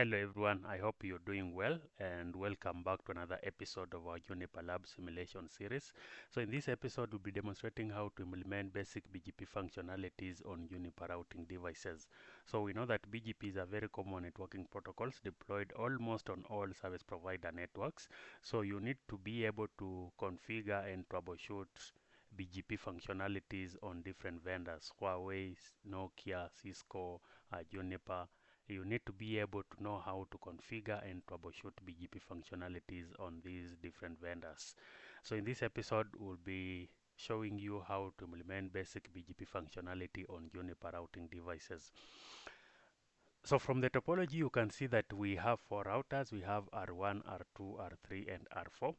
Hello everyone, I hope you're doing well and welcome back to another episode of our Juniper Lab simulation series. So in this episode, we'll be demonstrating how to implement basic BGP functionalities on Juniper routing devices. So we know that BGP is a very common networking protocols deployed almost on all service provider networks. So you need to be able to configure and troubleshoot BGP functionalities on different vendors, Huawei, Nokia, Cisco, Juniper. You need to be able to know how to configure and troubleshoot BGP functionalities on these different vendors. So in this episode, we'll be showing you how to implement basic BGP functionality on Juniper routing devices. So from the topology, you can see that we have four routers. We have R1, R2, R3, and R4.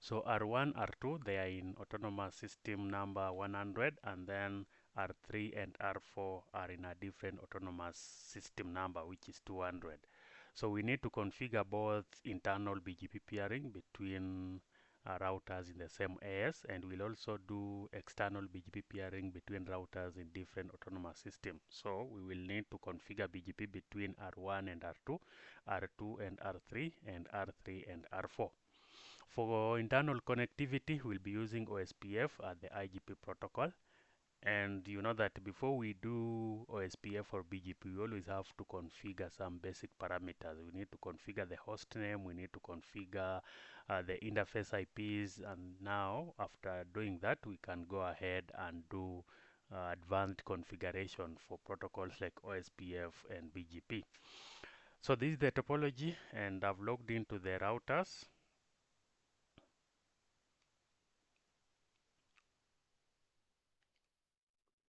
So R1, R2, they are in autonomous system number 100, and then R3 and R4 are in a different autonomous system number, which is 200. So we need to configure both internal BGP peering between routers in the same AS, and we'll also do external BGP peering between routers in different autonomous systems. So we will need to configure BGP between R1 and R2, R2 and R3, and R3 and R4. For internal connectivity, we'll be using OSPF as the IGP protocol. And you know that before we do OSPF or BGP, we always have to configure some basic parameters. We need to configure the host name, we need to configure the interface IPs, and now after doing that, we can go ahead and do advanced configuration for protocols like OSPF and BGP. So this is the topology, and I've logged into the routers.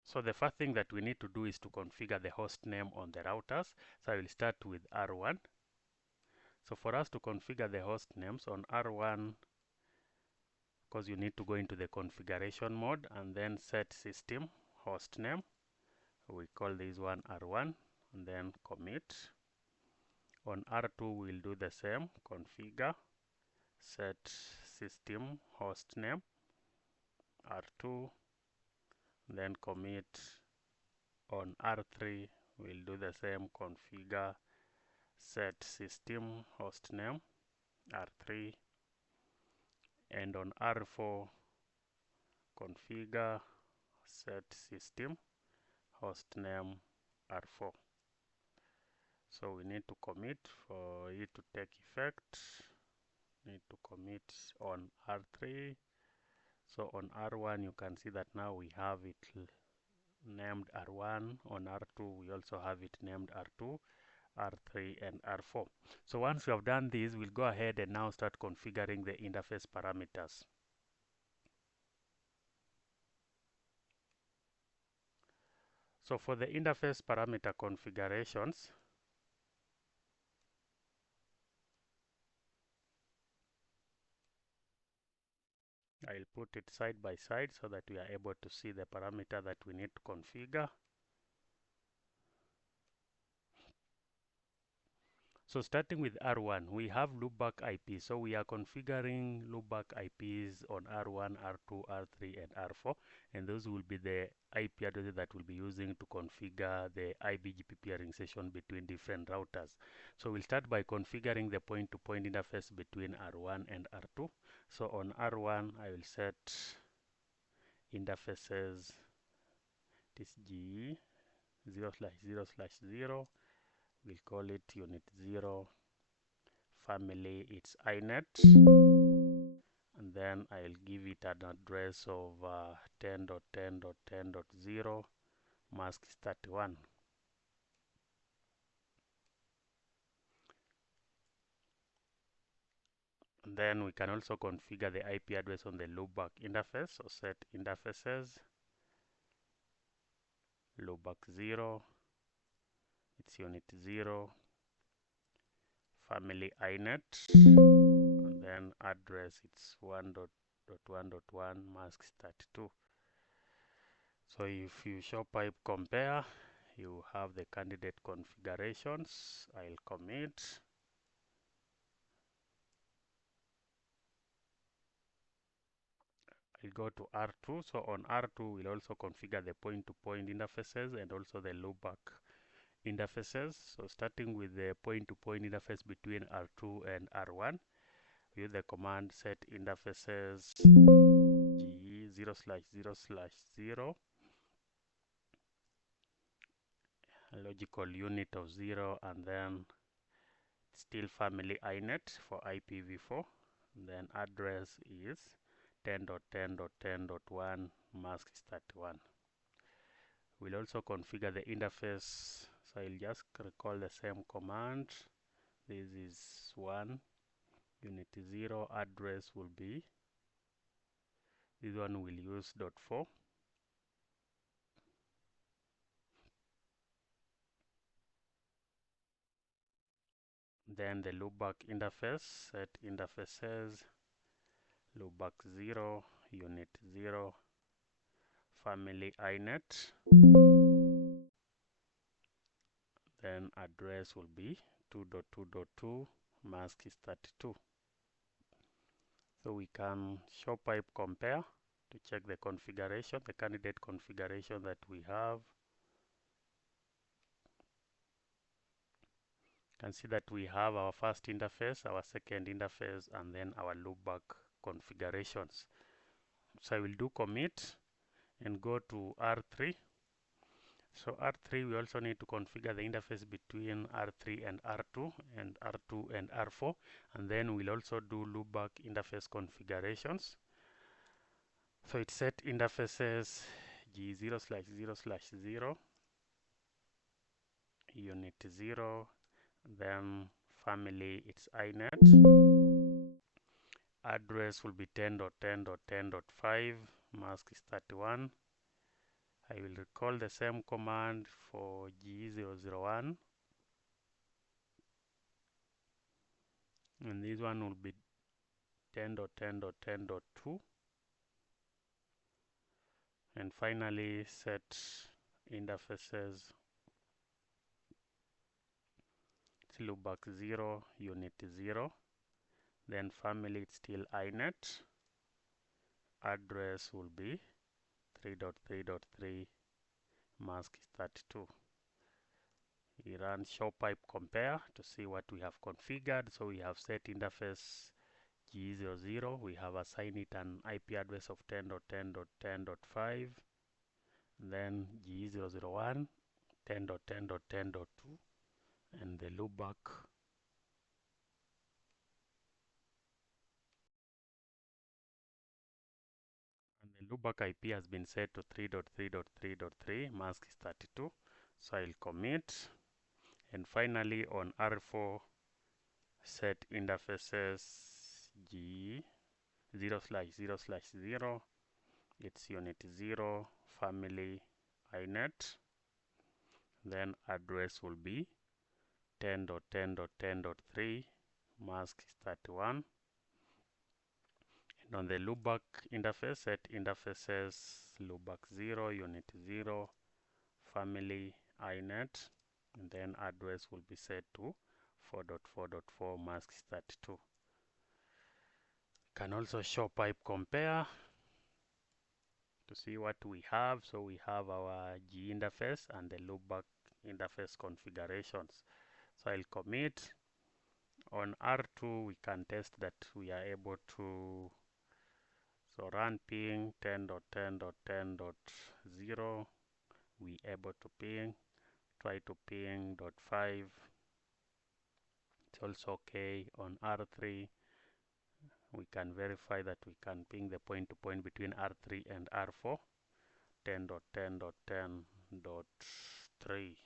So the first thing that we need to do is to configure the host name on the routers. So I will start with R1. So for us to configure the host names on R1, because you need to go into the configuration mode and then set system host name. We call this one R1 and then commit. On R2, we'll do the same, configure, set system host name, R2, then commit. On R3, we'll do the same, configure, set system host name, R3, and on R4, configure, set system host name, R4. So we need to commit for it to take effect. Need to commit on R3. So on R1, you can see that now we have it named R1. On R2, we also have it named R2, R3, and R4. So once we have done this, we'll go ahead and now start configuring the interface parameters. So for the interface parameter configurations, I'll put it side by side so that we are able to see the parameter that we need to configure. So starting with R1, we have loopback IP. So we are configuring loopback IPs on R1, R2, R3, and R4. And those will be the IP addresses that we'll be using to configure the iBGP peering session between different routers. So we'll start by configuring the point-to-point interface between R1 and R2. So on R1, I will set interfaces TSG 0/0/0. We'll call it unit 0. Family, it's inet. And then I'll give it an address of 10.10.10.0. Mask is 31. And then we can also configure the IP address on the loopback interface. So set interfaces loopback 0. It's unit 0. Family inet. And then address, it's 1.1.1. Mask is 32. So if you show pipe compare, you have the candidate configurations. I'll commit. I'll go to R2. So on R2, we'll also configure the point-to-point interfaces and also the loopback interfaces. So starting with the point-to-point interface between R2 and R1, we use the command set interfaces G 0/0/0 logical unit of 0, and then still family inet for IPv4. Then address is 10.10.10.1 mask is 31. We'll also configure the interface, so I'll just recall the same command. This is 1, unit 0, address will be, this one will use .4. Then the loopback interface, set interfaces, loopback 0, unit 0, family inet. Then address will be 2.2.2, mask is 32. So we can show pipe compare to check the configuration, the candidate configuration that we have. You can see that we have our first interface, our second interface, and then our loopback configurations. So I will do commit and go to R3. So R3, we also need to configure the interface between R3 and R2 and R2 and R4, and then we'll also do loopback interface configurations. So it's set interfaces G 0/0/0, unit 0, then family it's inet, address will be 10.10.10.5, mask is 31. I will recall the same command for G001, and this one will be 10.10.10.2, and finally set interfaces loopback 0, unit 0, then family it's still inet, address will be 3.3.3, mask is 32. We run show pipe compare to see what we have configured. So we have set interface G00, we have assigned it an IP address of 10.10.10.5, then G001 10.10.10.2, and the loopback IP has been set to 3.3.3.3, mask is 32. So I'll commit, and finally on R4 set interfaces G 0/0/0, it's unit 0, family inet, then address will be 10.10.10.3, mask is 31. And on the loopback interface, set interfaces loopback 0, unit 0, family inet, and then address will be set to 4.4.4, mask is 32. Can also show pipe compare to see what we have. So we have our G interface and the loopback interface configurations. So I'll commit. On R2, we can test that we are able to, so run ping 10.10.10.0, we able to ping, try to ping .5, it's also okay. On R3, we can verify that we can ping the point-to-point between R3 and R4, 10.10.10.3.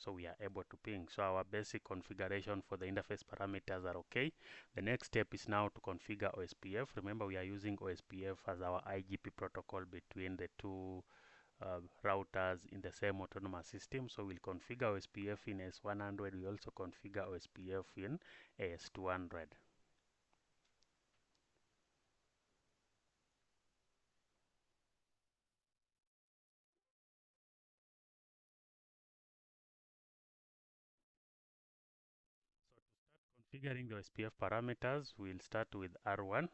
So we are able to ping. So our basic configuration for the interface parameters are okay. The next step is now to configure OSPF. Remember, we are using OSPF as our IGP protocol between the two routers in the same autonomous system. So we'll configure OSPF in AS100. We also configure OSPF in AS200. Configuring the OSPF parameters, we'll start with R1.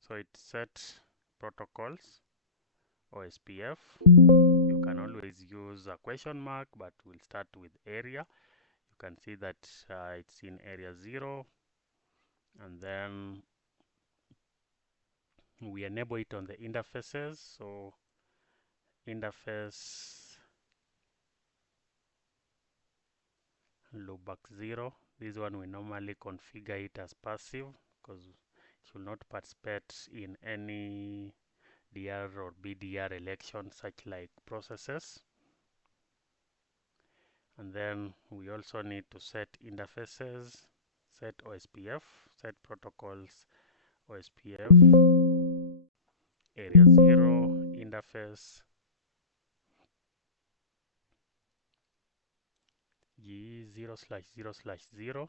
So it's set protocols, OSPF. You can always use a question mark, but we'll start with area. You can see that it's in area 0, and then we enable it on the interfaces. So interface loopback 0. This one we normally configure it as passive because it will not participate in any DR or BDR election such like processes. And then we also need to set interfaces, set OSPF, set protocols, OSPF, area 0, interface, G 0/0/0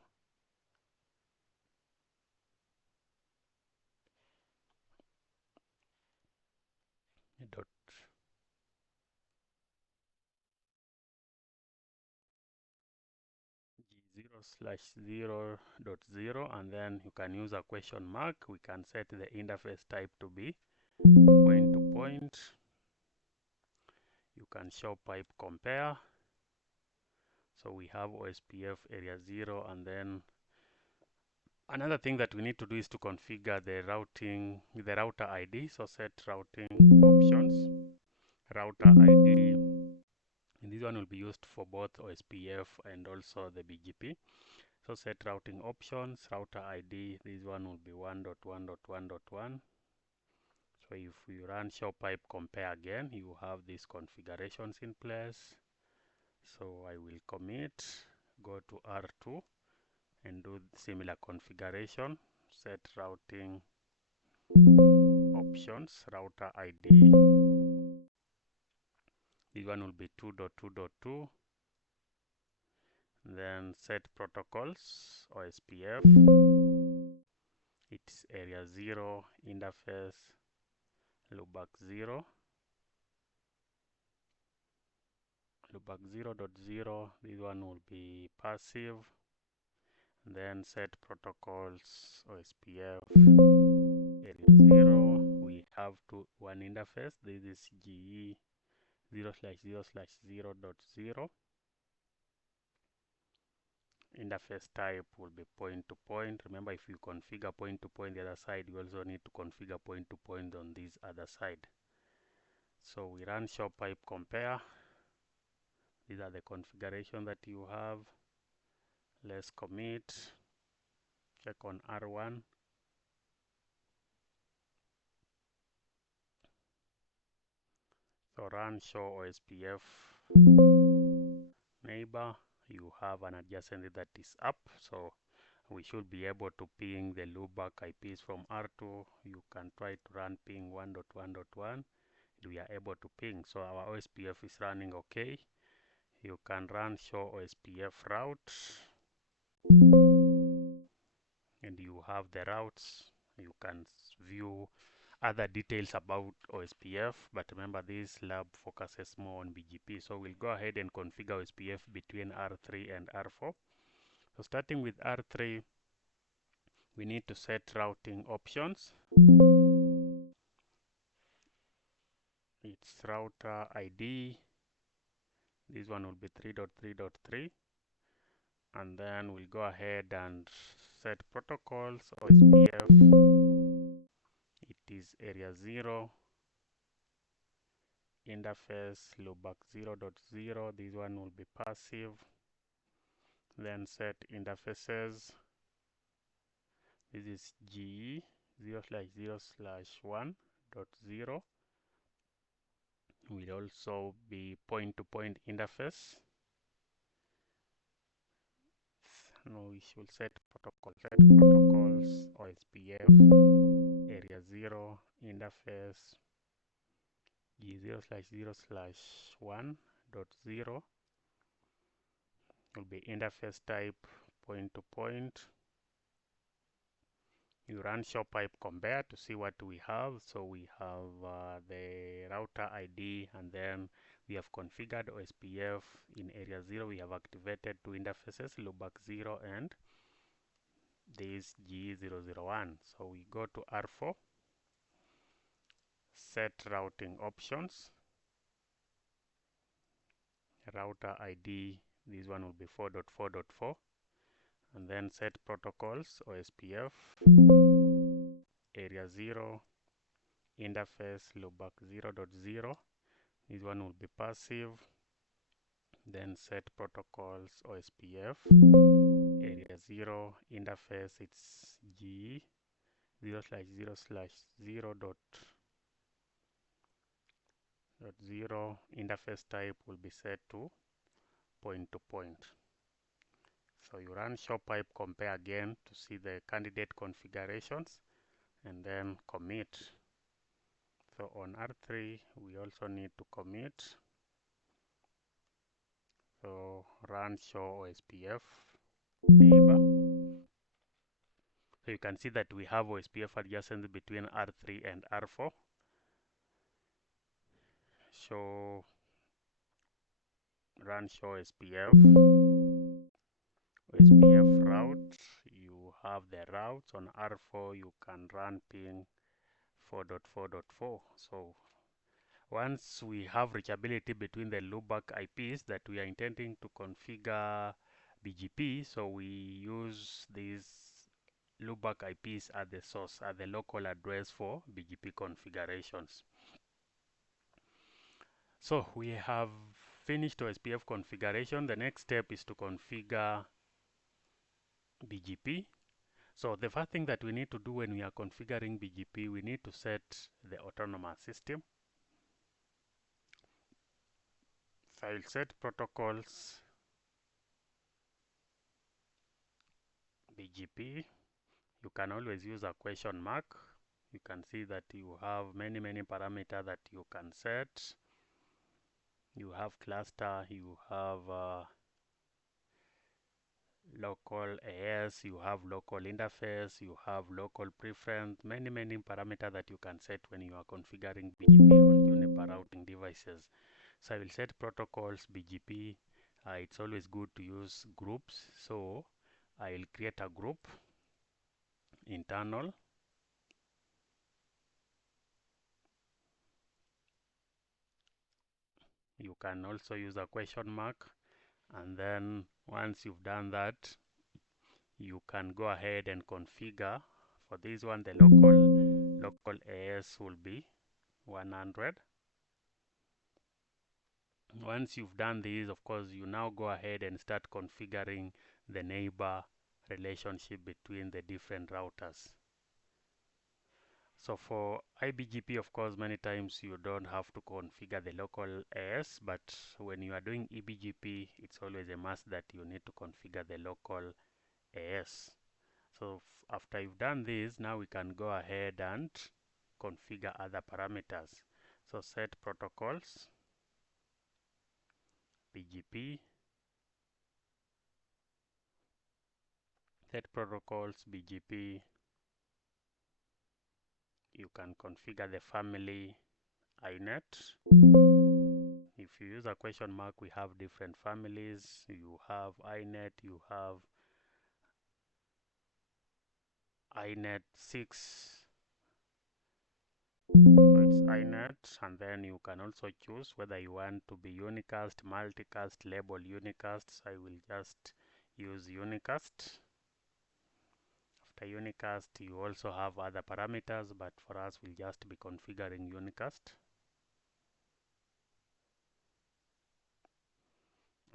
dot G0/0.0, and then you can use a question mark. We can set the interface type to be point to point. You can show pipe compare. So we have OSPF area 0, and then another thing that we need to do is to configure the router ID. So set routing options, router ID, and this one will be used for both OSPF and also the BGP. So set routing options, router ID, this one will be 1.1.1.1. So if we run show pipe compare again, you have these configurations in place. So I will commit, go to R2 and do similar configuration, set routing options, router ID, this one will be 2.2.2, then set protocols, OSPF, it's area 0, interface, loopback 0, loopback 0.0, this one will be passive, then set protocols, OSPF, area 0, we have one interface, this is GE 0/0/0.0. Interface type will be point to point. Remember, if you configure point to point the other side, you also need to configure point to point on this other side. So we run show pipe compare. These are the configuration that you have. Let's commit, check on R1. So run show OSPF neighbor. You have an adjacent that is up, so we should be able to ping the loopback IPs from R2. You can try to run ping 1.1.1. We are able to ping, so our OSPF is running okay. You can run show OSPF route, and you have the routes. You can view other details about OSPF, but remember this lab focuses more on BGP, so we'll go ahead and configure OSPF between R3 and R4. So starting with R3, we need to set routing options. It's router ID, this one will be 3.3.3, and then we'll go ahead and set protocols, OSPF, it is area 0, interface loopback 0.0, this one will be passive, then set interfaces, this is GE 0/0/1.0, will also be point-to-point interface. No, we should set protocols, OSPF, area 0, interface, G 0/0/1.0 will be interface type point-to-point. You run show pipe compare to see what we have. So we have the router ID, and then we have configured OSPF in area 0. We have activated two interfaces, loopback 0 and this G001. So we go to R4, set routing options. router ID, this one will be 4.4.4, and then set protocols OSPF area 0 interface loopback 0.0, this one will be passive, then set protocols OSPF area 0 interface, it's G 0/0/0.0, interface type will be set to point to point. So you run show pipe compare again to see the candidate configurations and then commit. So on R3 we also need to commit. So run show OSPF neighbor. So you can see that we have OSPF adjacent between R3 and R4. Show run show OSPF route. You have the routes on R4. You can run ping 4.4.4. So once we have reachability between the loopback IPs that we are intending to configure BGP, so we use these loopback IPs at the source, at the local address for BGP configurations. So we have finished OSPF configuration. The next step is to configure BGP. So the first thing that we need to do when we are configuring BGP, we need to set the autonomous system. So I'll set protocols BGP. You can always use a question mark. You can see that you have many parameters that you can set. You have cluster, you have local AS, you have local interface, you have local preference, many parameters that you can set when you are configuring BGP on Juniper routing devices. So I will set protocols BGP. It's always good to use groups, so I'll create a group internal. You can also use a question mark, and then once you've done that, you can go ahead and configure. For this one, the local AS will be 100. Once you've done this, of course, you now go ahead and start configuring the neighbor relationship between the different routers. So for iBGP, of course, many times you don't have to configure the local AS, but when you are doing eBGP, it's always a must that you need to configure the local AS. So after you've done this, now we can go ahead and configure other parameters. So set protocols BGP, set protocols BGP. You can configure the family iNet. If you use a question mark, we have different families. You have iNet, you have iNet 6. So it's iNet, and then you can also choose whether you want to be unicast, multicast, label unicast. So I will just use unicast. After unicast, you also have other parameters, but for us, we'll just be configuring unicast.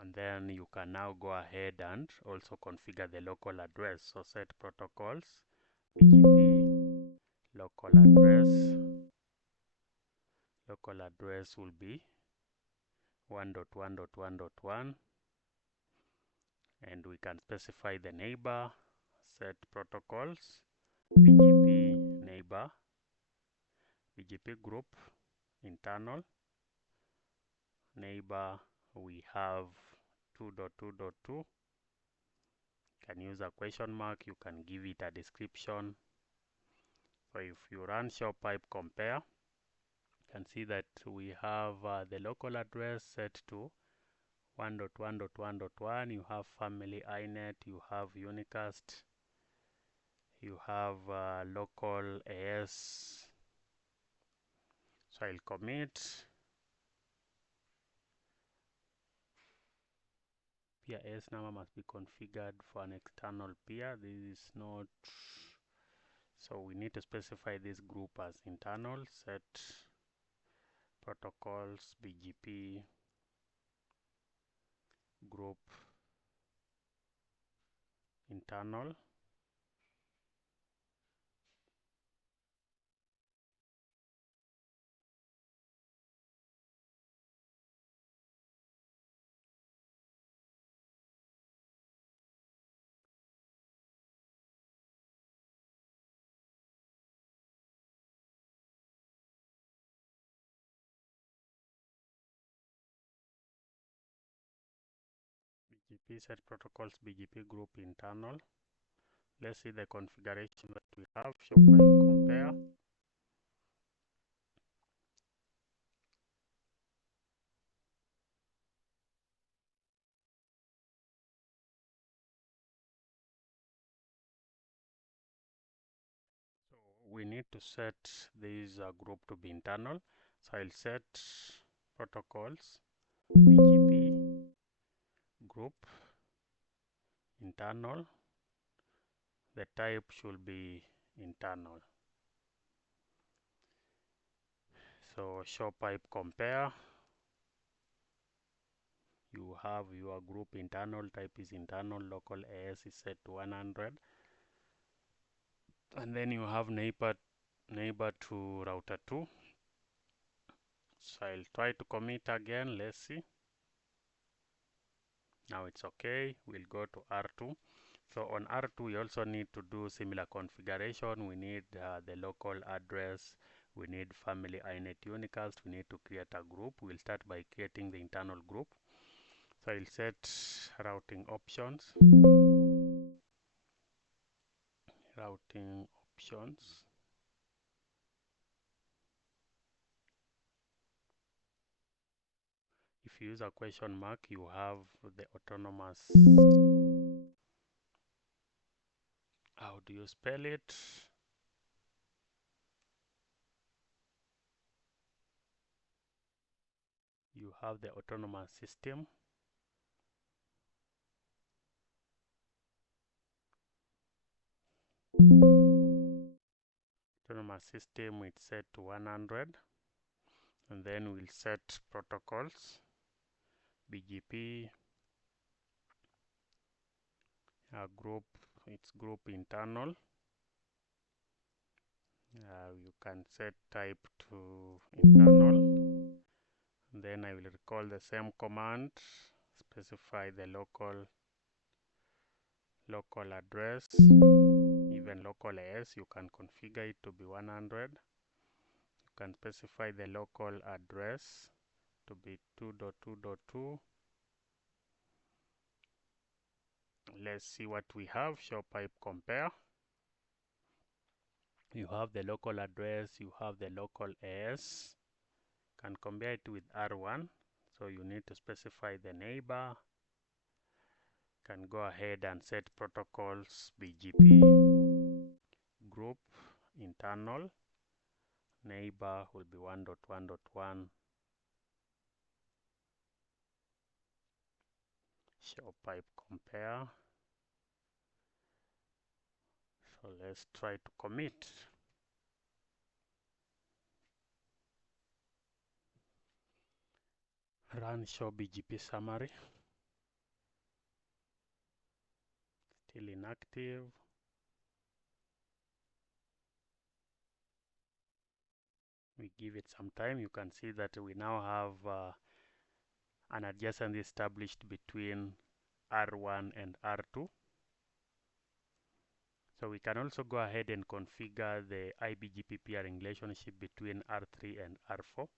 And then you can now go ahead and also configure the local address. So set protocols BGP local address will be 1.1.1.1, and we can specify the neighbor. Set protocols BGP neighbor, BGP group internal neighbor. We have 2.2.2. Can use a question mark. You can give it a description. So if you run show pipe compare, you can see that we have the local address set to 1.1.1.1. You have family iNet, you have unicast, you have local AS. So I'll commit. peer AS number must be configured for an external peer. This is not, so we need to specify this group as internal. Set protocols BGP group internal. BGP set protocols BGP group internal. Let's see the configuration that we have. Show pipe compare. So we need to set this group to be internal. So I'll set protocols BGP group internal. The type should be internal. So show pipe compare. You have your group internal, type is internal, local AS is set to 100. And then you have neighbor to router 2. So I'll try to commit again. Let's see. Now it's okay. We'll go to R2. So on R2, we also need to do similar configuration. We need the local address. We need family inet unicast. We need to create a group. We'll start by creating the internal group. So I'll set routing options. Routing options. If you use a question mark, you have the autonomous. How do you spell it? You have the autonomous system. Autonomous system, it's set to 100. And then we'll set protocols. BGP group, it's group internal. You can set type to internal. Then I will recall the same command, specify the local address, even local AS, you can configure it to be 100. You can specify the local address to be 2.2.2. Let's see what we have. Show pipe compare. You have the local address, you have the local AS. Can compare it with R1. So you need to specify the neighbor. Can go ahead and set protocols BGP group internal. Neighbor will be 1.1.1. Show pipe compare. So let's try to commit. Run show BGP summary. Still inactive. We give it some time. You can see that we now have an adjacency established between R1 and R2. So we can also go ahead and configure the IBGP peering relationship between R3 and R4.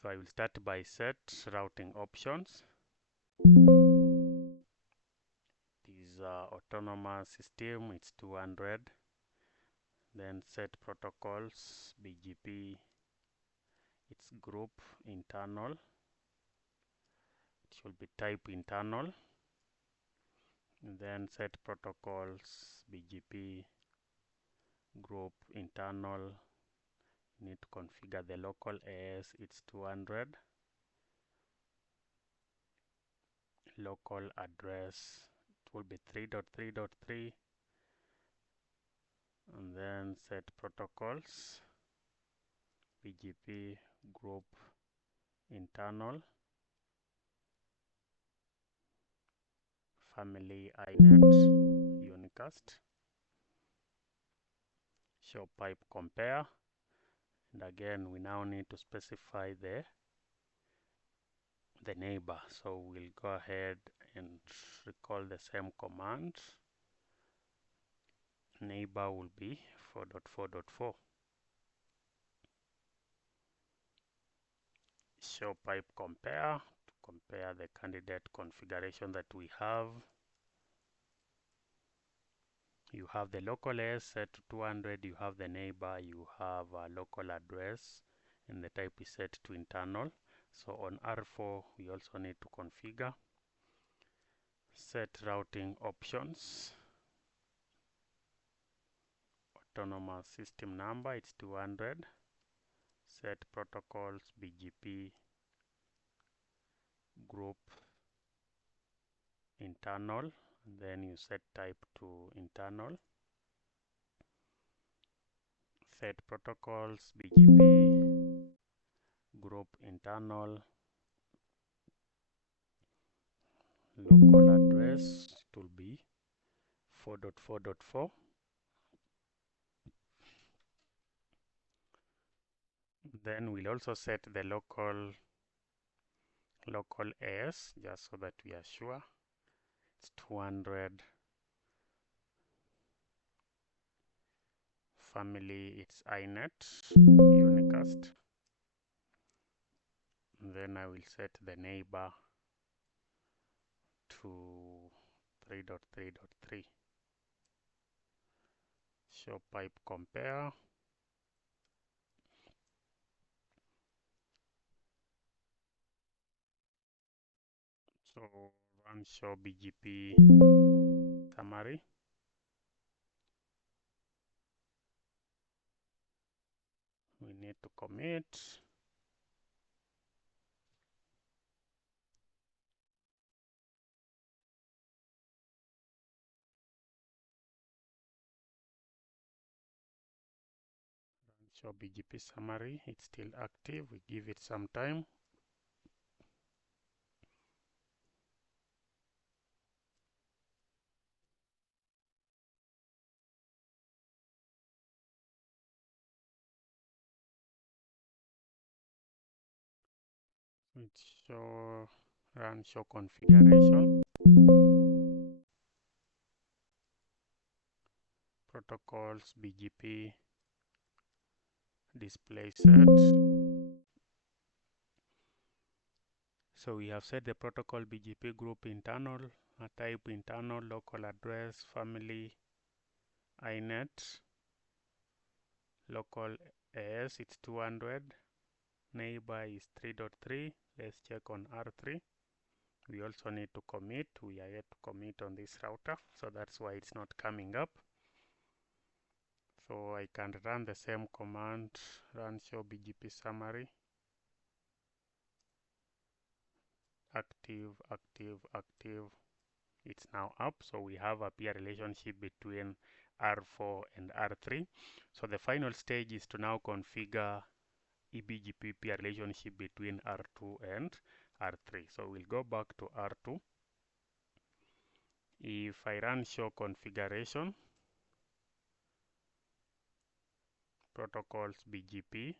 So I will start by set routing options. This autonomous system, it's 200. Then set protocols, BGP, it's group internal. It should be type internal. And then set protocols, BGP, group internal. You need to configure the local AS, it's 200. local address, it will be 3.3.3, and then set protocols, BGP group internal, family inet unicast, show pipe compare, and again we now need to specify the neighbor. So we'll go ahead and recall the same command. Neighbor will be 4.4.4. Show pipe compare to compare the candidate configuration that we have. You have the local AS set to 200, you have the neighbor, you have a local address, and the type is set to internal. So on R4, we also need to configure set routing options. Autonomous system number, it's 200. Set protocols, BGP group internal, and then you set type to internal. Set protocols, BGP group internal, local address, it will be 4.4.4. Then we'll also set the local AS, just so that we are sure. It's 200. Family, it's inet unicast. And then I will set the neighbor to 3.3.3. Show pipe compare. So run show BGP summary. We need to commit. Run show BGP summary. It's still active. We give it some time. It's show run show configuration. Protocols BGP display set. So we have set the protocol BGP group internal, a type internal, local address, family, inet, local AS, it's 200, neighbor is 3.3. Let's check on R3. We also need to commit. We are yet to commit on this router, so that's why it's not coming up. So I can run the same command, run show BGP summary. Active, active, active. It's now up, so we have a peer relationship between R4 and R3. So the final stage is to now configure eBGP peer relationship between R2 and R3. So we'll go back to R2. If I run show configuration, protocols BGP,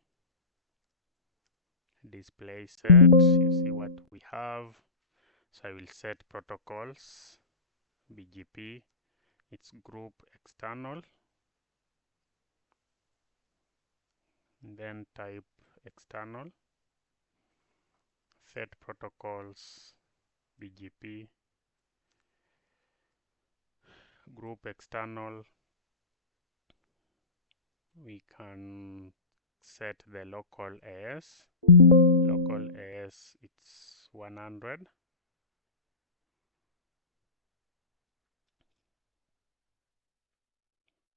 display set, you see what we have. So I will set protocols BGP, it's group external, and then type external, set protocols BGP group external. We can set the local AS. Local AS, it's 100.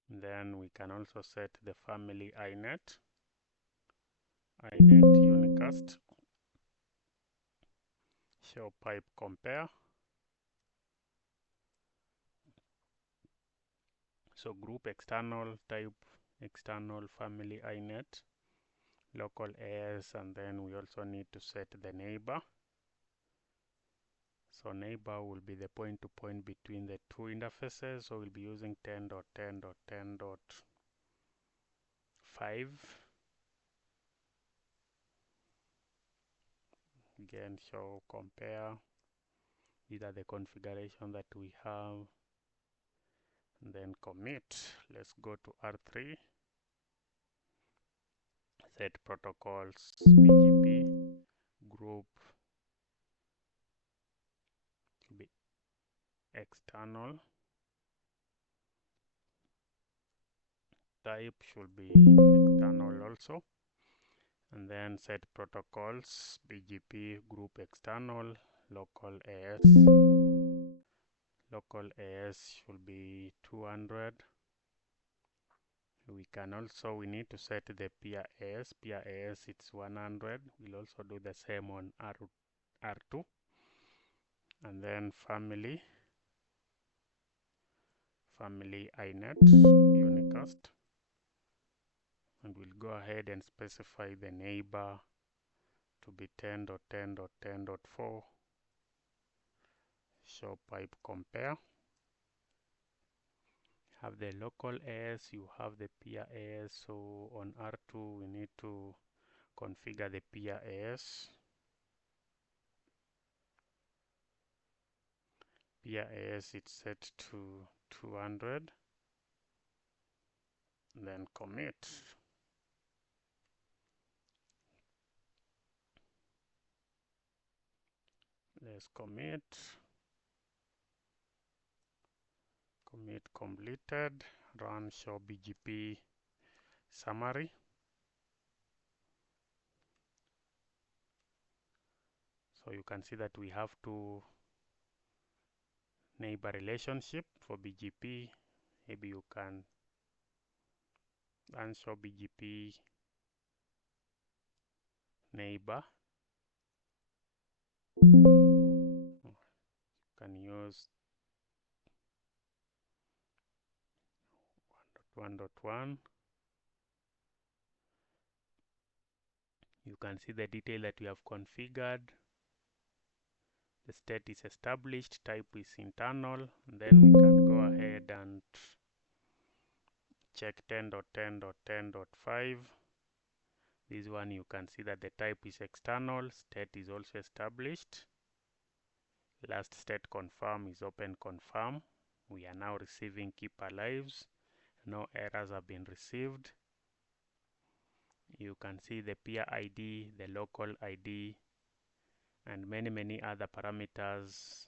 Then we can also set the family inet unicast, show pipe compare. So group external, type external, family inet, local AS, and then we also need to set the neighbor. So neighbor will be the point to point between the two interfaces. So we'll be using 10.10.10.5. Again, show compare. These are the configuration that we have. And then commit. Let's go to R3. Set protocols, BGP, group to be external. Type should be external also. And then set protocols, BGP, group external, local AS. Local AS should be 200. We need to set the peer AS. Peer AS it's 100. We'll also do the same on R2. And then family inet unicast. And we'll go ahead and specify the neighbor to be 10.10.10.4. Show pipe compare. Have the local AS, you have the peer AS. So on R2 we need to configure the peer AS. Peer AS it's set to 200. Then commit. Let's commit. Commit completed. Run show BGP summary. So you can see that we have two neighbor relationship for BGP. Maybe you can run show BGP neighbor. You can use 1.1.1. You can see the detail that we have configured. The state is established, type is internal, and then we can go ahead and check 10.10.10.5. This one you can see that the type is external, state is also established. Last state confirm is open confirm. We are now receiving keep alives. No errors have been received. You can see the peer ID, the local ID, and many other parameters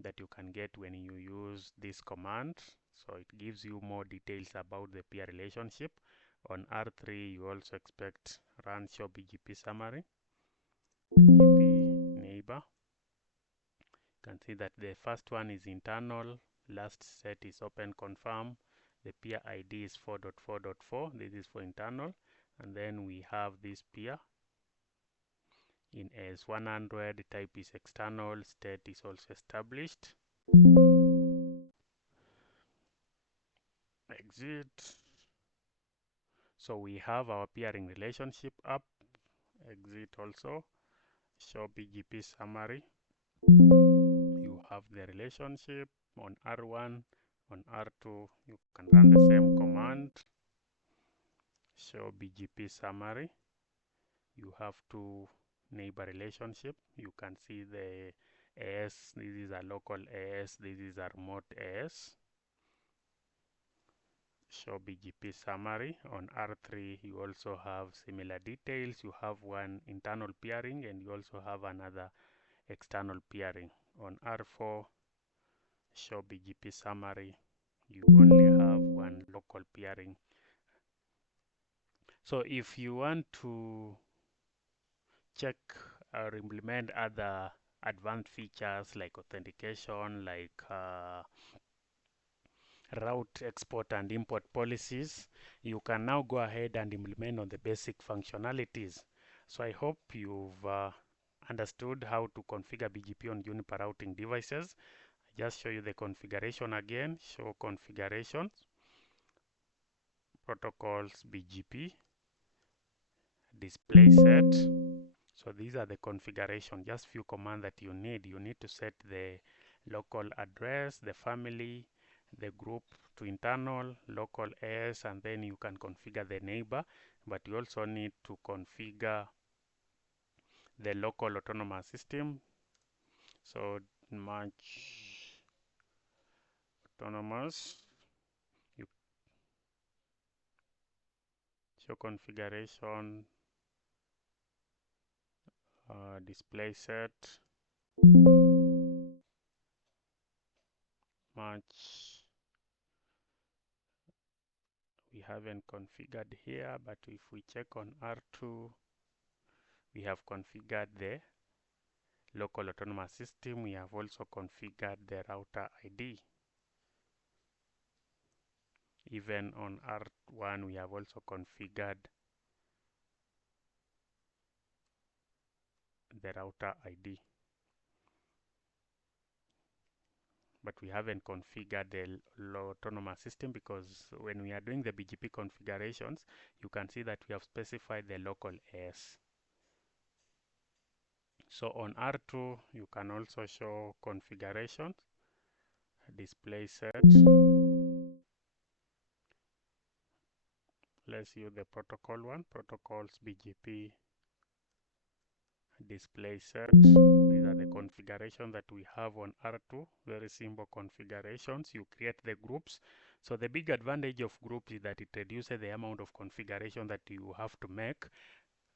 that you can get when you use this command. So it gives you more details about the peer relationship. On R3 you also expect run show BGP summary, BGP neighbor. You can see that the first one is internal, last set is open confirm, the peer ID is 4.4.4, this is for internal, and then we have this peer in AS100, type is external, state is also established. Exit. So we have our peering relationship up. Exit also. Show BGP summary. You have the relationship on R1, on R2. You can run the same command. Show BGP summary. You have two neighbor relationship. You can see the AS. This is a local AS. This is a remote AS. Show BGP summary. On R3 you also have similar details. You have one internal peering and you also have another external peering. On R4 show BGP summary, you only have one local peering. So if you want to check or implement other advanced features like authentication, like route export and import policies, you can now go ahead and implement on the basic functionalities. So I hope you've understood how to configure BGP on Juniper routing devices. Just show you the configuration again. Show configurations, protocols, BGP, display set. So these are the configuration, just few commands that you need. You need to set the local address, the family, the group to internal, local AS, and then you can configure the neighbor. But you also need to configure the local autonomous system. So match autonomous. You show configuration, display set, match. We haven't configured here, but if we check on R2, we have configured the local autonomous system. We have also configured the router ID. Even on R1, we have also configured the router ID. But we haven't configured the autonomous system, because when we are doing the BGP configurations, you can see that we have specified the local AS. So on R2, you can also show configurations, display set. Let's use the protocol one, protocols BGP display set. These are the configuration that we have on R2. Very simple configurations. You create the groups. So the big advantage of groups is that it reduces the amount of configuration that you have to make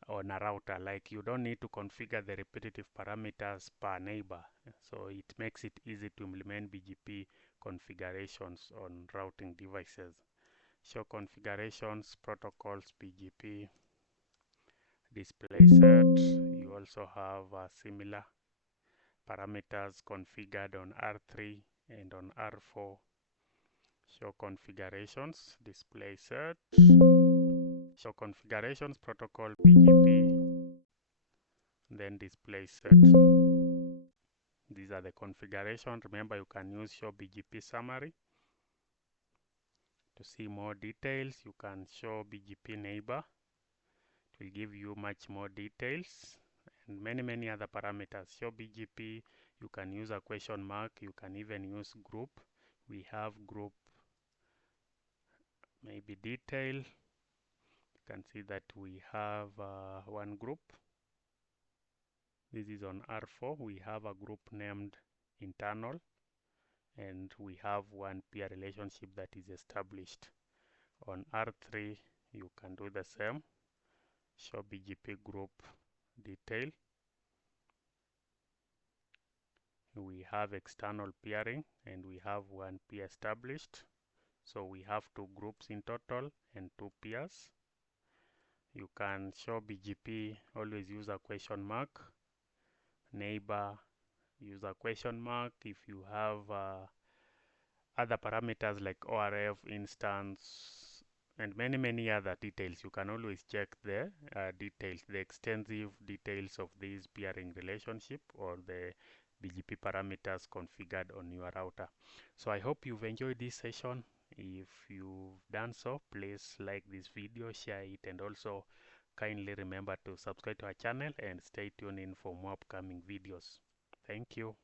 on a router. Like, you don't need to configure the repetitive parameters per neighbor. So it makes it easy to implement BGP configurations on routing devices. Show configurations, protocols, BGP, display set. You also have similar parameters configured on R3 and on R4. Show configurations, display set. Show configurations, protocol, BGP, then display set. These are the configurations. Remember, you can use show BGP summary to see more details. You can show BGP neighbor. It will give you much more details, and many other parameters. Show BGP, you can use a question mark. You can even use group. We have group, maybe detail. You can see that we have one group. This is on R4. We have a group named internal, and we have one peer relationship that is established. On R3, you can do the same. Show BGP group detail. We have external peering, and we have one peer established. So we have two groups in total and two peers. You can show BGP, always use a question mark. Neighbor, use a question mark. If you have other parameters like ORF, instance, and many other details, you can always check the details, the extensive details of this peering relationship or the BGP parameters configured on your router. So I hope you've enjoyed this session. If you've done so, please like this video, share it, and also kindly remember to subscribe to our channel and stay tuned in for more upcoming videos. Thank you.